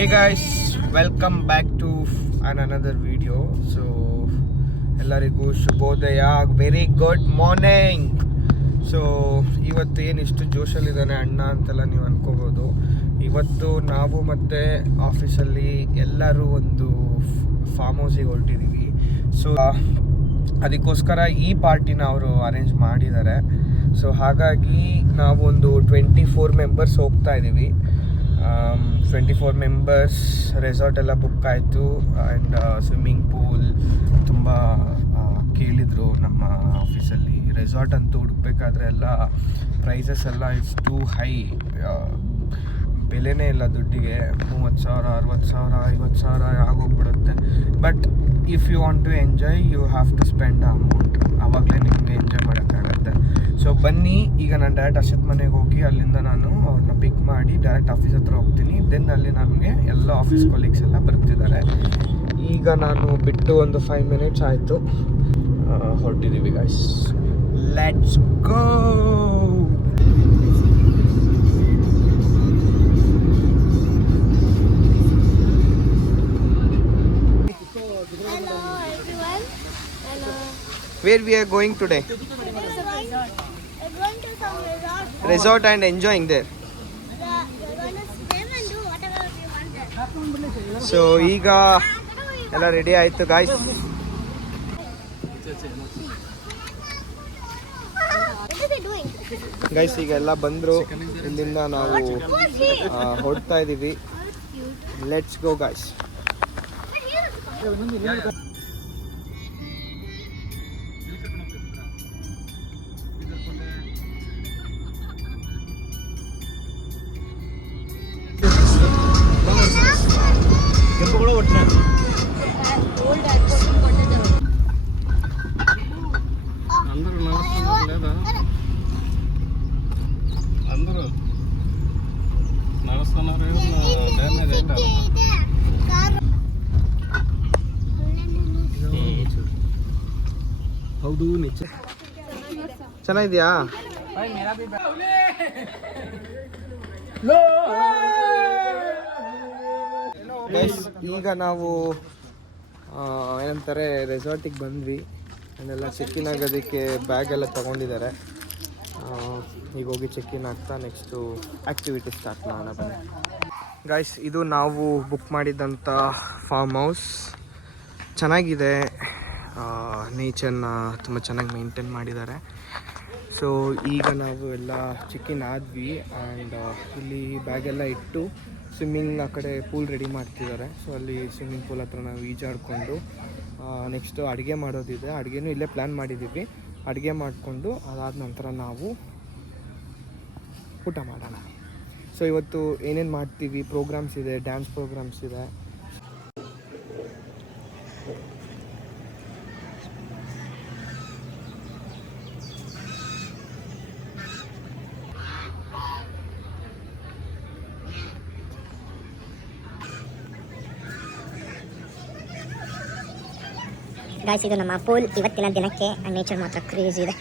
Hey guys welcome back to an another video so ಎಲ್ಲರಿಗೂ ಶುಭೋದಯ very good morning so ಇವತ್ತು ಏನಿಷ್ಟು ಜೋಶಲ್ಲಿದ್ದಾನೆ ಅಣ್ಣ ಅಂತೆಲ್ಲ ನೀವು ಅನ್ಕೋಬೋದು. ಇವತ್ತು ನಾವು ಮತ್ತು ಆಫೀಸಲ್ಲಿ ಎಲ್ಲರೂ ಒಂದು ಫಾರ್ಮ್ ಹೌಸಿಗೆ ಹೊರಟಿದ್ದೀವಿ ಸೊ ಅದಕ್ಕೋಸ್ಕರ ಈ ಪಾರ್ಟಿನ ಅವರು ಅರೇಂಜ್ ಮಾಡಿದ್ದಾರೆ. ಸೊ ಹಾಗಾಗಿ ನಾವು ಒಂದು ಟ್ವೆಂಟಿ ಫೋರ್ ಮೆಂಬರ್ಸ್ ಹೋಗ್ತಾ ಇದ್ದೀವಿ ಟ್ವೆಂಟಿ ಫೋರ್ ಮೆಂಬರ್ಸ್ ರೆಸಾರ್ಟ್ ಎಲ್ಲ ಬುಕ್ ಆಯಿತು ಆ್ಯಂಡ್ ಸ್ವಿಮ್ಮಿಂಗ್ ಪೂಲ್ ತುಂಬ ಕೇಳಿದರು ನಮ್ಮ ಆಫೀಸಲ್ಲಿ ರೆಸಾರ್ಟ್ ಅಂತೂ ಹುಡುಕ್ಬೇಕಾದ್ರೆ ಎಲ್ಲ ಪ್ರೈಸಸ್ ಎಲ್ಲ ಇಟ್ಸ್ ಟೂ ಹೈ ಬೆಲೆನೇ ಇಲ್ಲ ದುಡ್ಡಿಗೆ. ಮೂವತ್ತು ಸಾವಿರ, ಅರವತ್ತು ಸಾವಿರ, ಐವತ್ತು ಸಾವಿರ ಆಗೋಗ್ಬಿಡುತ್ತೆ. But if you want to enjoy you have to spend amount ಆವಾಗಲೇ ನಿಮಗೆ ಎಂಜಾಯ್ ಮಾಡೋಕ್ಕಾಗತ್ತೆ ಸೊ ಬನ್ನಿ ಈಗ ನಾನು ಡೈರೆಕ್ಟ್ ಅಶತ್ ಮನೆಗೆ ಹೋಗಿ ಅಲ್ಲಿಂದ ನಾನು ಅವ್ರನ್ನ ಪಿಕ್ ಮಾಡಿ ಡೈರೆಕ್ಟ್ ಆಫೀಸ್ ಹತ್ರ ಹೋಗ್ತೀನಿ. ದೆನ್ ಅಲ್ಲಿ ನಮಗೆ ಎಲ್ಲ ಆಫೀಸ್ ಕೊಲೀಗ್ಸ್ ಎಲ್ಲ ಬರ್ತಿದ್ದಾರೆ. ಈಗ ನಾನು ಬಿಟ್ಟು ಒಂದು ಫೈವ್ ಮಿನಿಟ್ಸ್ ಆಯಿತು. ಹೊರಟಿದ್ದೀವಿ guys let's go Where we are going we swim and enjoying there. So ಈಗ ಎಲ್ಲ ರೆಡಿ ಆಯಿತು ಗಾಯ್ಸ್? ಗೈಸ್ ಈಗ ಎಲ್ಲ ಬಂದರು ಇಲ್ಲಿಂದ ನಾವು ಹೊಡ್ತಾ ಇದೀವಿ ಲೆಟ್ಸ್ ಗೋ ಗಾಯ್ಸ್ ಚೆನ್ನಾಗಿದ್ಯಾ? ಈಗ ನಾವು ಏನಂತಾರೆ ರೆಸಾರ್ಟಿಗೆ ಬಂದ್ವಿ. ಅದನ್ನೆಲ್ಲ ಚೆಕ್ ಇನ್ ಆಗೋದಕ್ಕೆ ಬ್ಯಾಗ್ ಎಲ್ಲ ತಗೊಂಡಿದ್ದಾರೆ. ಈಗ ಹೋಗಿ ಚೆಕ್ ಆಗ್ತಾ ನೆಕ್ಸ್ಟು ಆ್ಯಕ್ಟಿವಿಟಿ ಸ್ಟಾರ್ಟ್ ಮಾಡೋಣ ಬನ್ನಿ. ಗಾಯ್ಸ್ ಇದು ನಾವು ಬುಕ್ ಮಾಡಿದ್ದಂಥ ಫಾರ್ಮ್ ಹೌಸ್ ಚೆನ್ನಾಗಿದೆ ನೇಚರ್ನ ತುಂಬ ಚೆನ್ನಾಗಿ ಮೇಂಟೈನ್ ಮಾಡಿದ್ದಾರೆ. ಸೊ ಈಗ ನಾವು ಎಲ್ಲ ಚಿಕ್ಕಿನ್ ಆದ್ವಿ ಆ್ಯಂಡ್ ಇಲ್ಲಿ ಬ್ಯಾಗೆಲ್ಲ ಇಟ್ಟು ಸ್ವಿಮ್ಮಿಂಗ್ ಆ ಕಡೆ ಪೂಲ್ ರೆಡಿ ಮಾಡ್ತಿದ್ದಾರೆ. ಸೊ ಅಲ್ಲಿ ಸ್ವಿಮ್ಮಿಂಗ್ ಪೂಲ್ ಹತ್ರ ನಾವು ಈಜಾಡಿಕೊಂಡು ನೆಕ್ಸ್ಟು ಅಡುಗೆ ಮಾಡೋದಿದೆ. ಅಡುಗೆನೂ ಇಲ್ಲೇ ಪ್ಲ್ಯಾನ್ ಮಾಡಿದ್ದೀವಿ. ಅಡುಗೆ ಮಾಡಿಕೊಂಡು ಅದಾದ ನಂತರ ನಾವು ಊಟ ಮಾಡೋಣ. ಸೊ ಇವತ್ತು ಏನೇನು ಮಾಡ್ತೀವಿ? ಪ್ರೋಗ್ರಾಮ್ಸ್ ಇದೆ ಡ್ಯಾನ್ಸ್ ಪ್ರೋಗ್ರಾಮ್ಸ್ ಇದೆ. ಗಾಯ್ಸ್ ಇದು ನಮ್ಮ ಪೂಲ್ ಇವತ್ತಿನ ದಿನಕ್ಕೆ ನೇಚರ್ ಮಾತ್ರ ಕ್ರೇಜ್ ಇದೆ.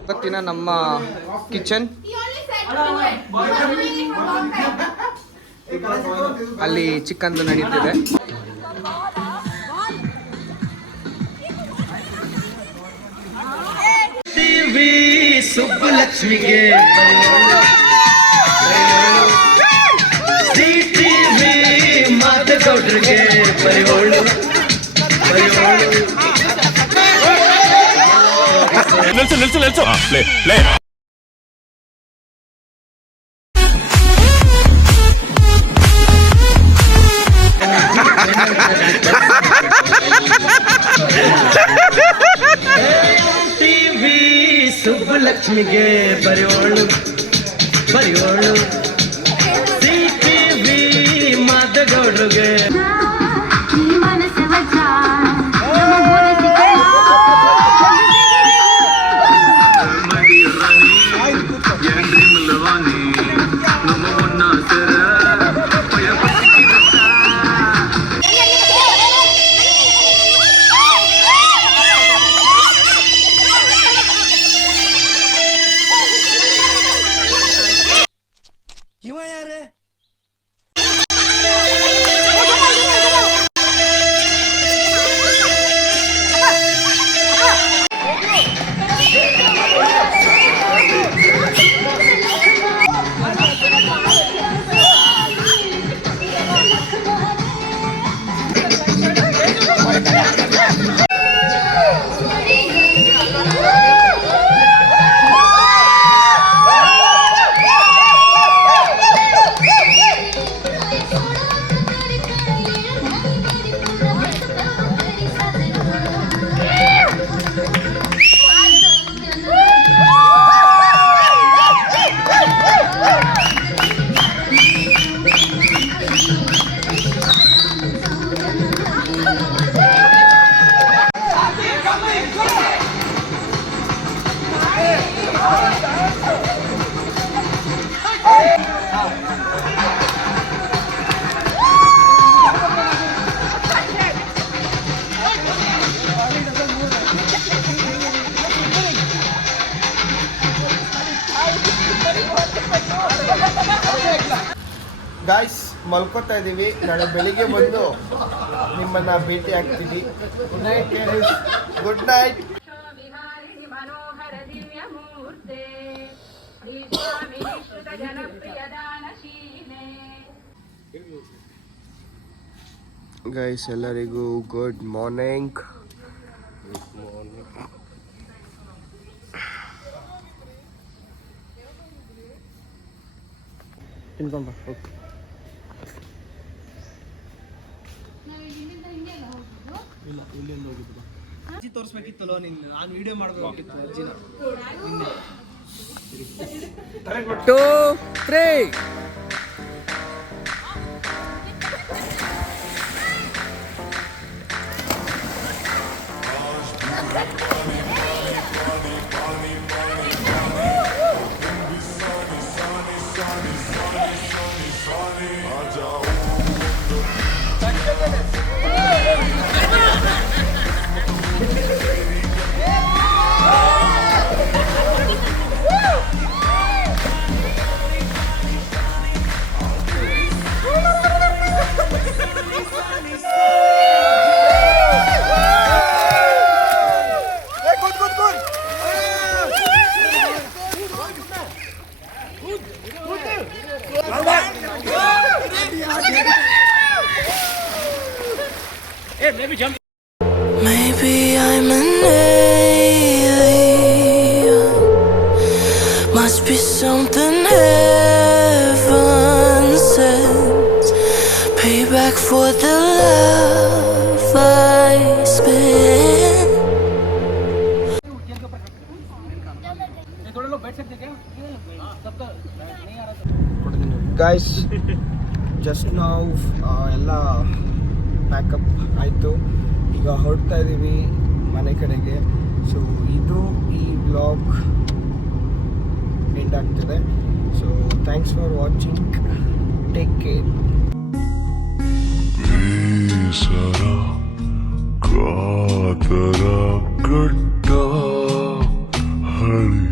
ಇವತ್ತಿನ ನಮ್ಮ ಕಿಚನ್ ಅಲ್ಲಿ ಚಿಕನ್ ನಡೀತಿದೆ. ಅಲ್ಲಿ ಚಿಕ್ಕಂದು ನಡೀತಿದೆ ಸುಬ್ಬಲಕ್ಷ್ಮಿಗೆ ಮಾತಗೌಡ್ರಿಗೆ ಪರಿವೋಳು ಪರಿವೋಳು ನಿಲ್ಸು ನಿಲ್ಸು ನಿಲ್ಸು ಪ್ಲೇ ಪ್ಲೇ ಸುಬ್ಬಲಕ್ಷ್ಮಿಗೆ ಬರೆಯೋಳು ಬರೆಯೋಳು. ಸಿ ಟಿವಿ ಮಾತಗೌಡ್ರಿಗೆ ಗಾಯ್ಸ್ ಮಲ್ಕೋತಾ ಇದ್ದೀವಿ ನಾಳೆ ಬೆಳಿಗ್ಗೆ ಬಂದು ನಿಮ್ಮನ್ನ ಭೇಟಿ ಆಗ್ತೀವಿ good night good night guys ಎಲ್ಲರಿಗೂ ಗುಡ್ ಮಾರ್ನಿಂಗ್ ತಿನ್ಕೊಂಬ ಓಕೆ ಅಜ್ಜಿ ತೋರಿಸ್ಬೇಕಿತ್ತಲ್ಲೋ ನಿನ್ನ? ನಾನು ವಿಡಿಯೋ ಮಾಡಬೇಕಿತ್ತು ಅಜ್ಜಿನ. Two three Maybe I'm an alien. Must be something heaven sends. Payback for the love I spent. Guys, just now, uh, pack up ಆಯಿತು. ಈಗ ಹೊರಡ್ತಾ ಇದ್ದೀವಿ ಮನೆ ಕಡೆಗೆ. ಸೊ ಇದು ಈ ಬ್ಲಾಗ್ ಎಂಡ್ ಆಗ್ತದೆ. So thanks for watching take care ಬೇಸರ ಕಾತರ ಕಟ್ಟ ಹಳಿಹಾರ